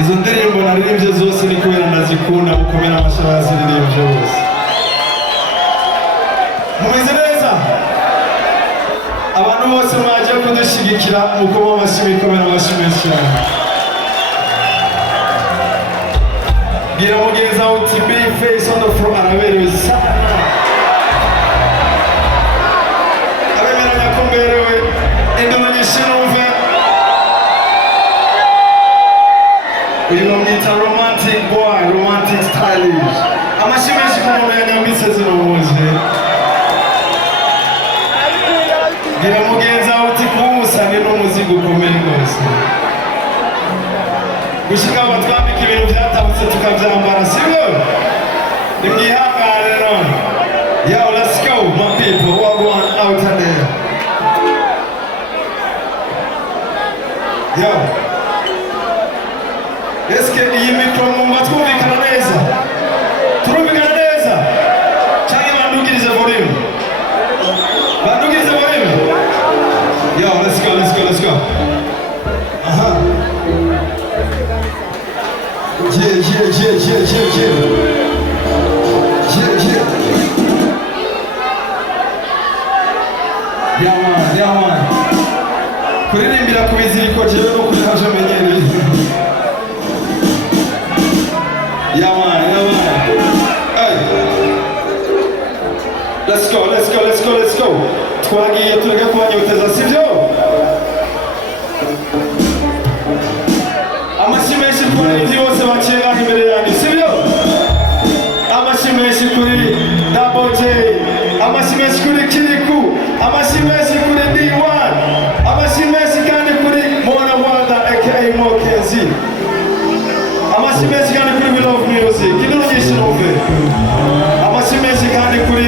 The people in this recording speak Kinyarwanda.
Izo ndirimbo naririmbye zose ni kubera ndazikunda mukomera amasharazi n'ibyo bose. Mumeze neza? Abantu bose mwaje kudushigikira mukoma amashyi mukomera amashyi menshi. Gira mugenzi wawe uti be face on the floor araberewe sana. Abemeranya ko mberewe indumanyishe numve. Uyu bamwita romantic boy, romantic stylish. Amashyi menshi ku muntu yanyambitse zino mpuze. Gira mugenzi wawe uti kuwusange n'umuzigo ukomeye rwose. Gushika batwambika ibintu byatabutse tukabyambara sibyo? Nimwihangane none. Yo, let's go my people, we're going out there. Yo. Eske iyi mikro mwumva twumvikana neza? Turumvikana neza? Cyangwa bandugirize volume? Bandugirize volume? Yo, let's go, let's go, let's go. Aha. Yeah. Yeah, man. Kuririmbira ku biziriko jewe no kujaje menyereye. Yeah, man. Hey. Let's go. Twagiye tureka kubanyoteza sivyo? Amashyi menshi kuri ibyo bose baciye ngaho imbere yanjye sibyo? Amashyi menshi kuri Double J, amashyi menshi kuri Kiriku, amashyi menshi kuri D1, amashyi menshi kandi kuri Mwana Wanda aka Mokenzi, amashyi menshi kandi kuri We Love Music, kinonyesha numve, amashyi menshi kandi kuri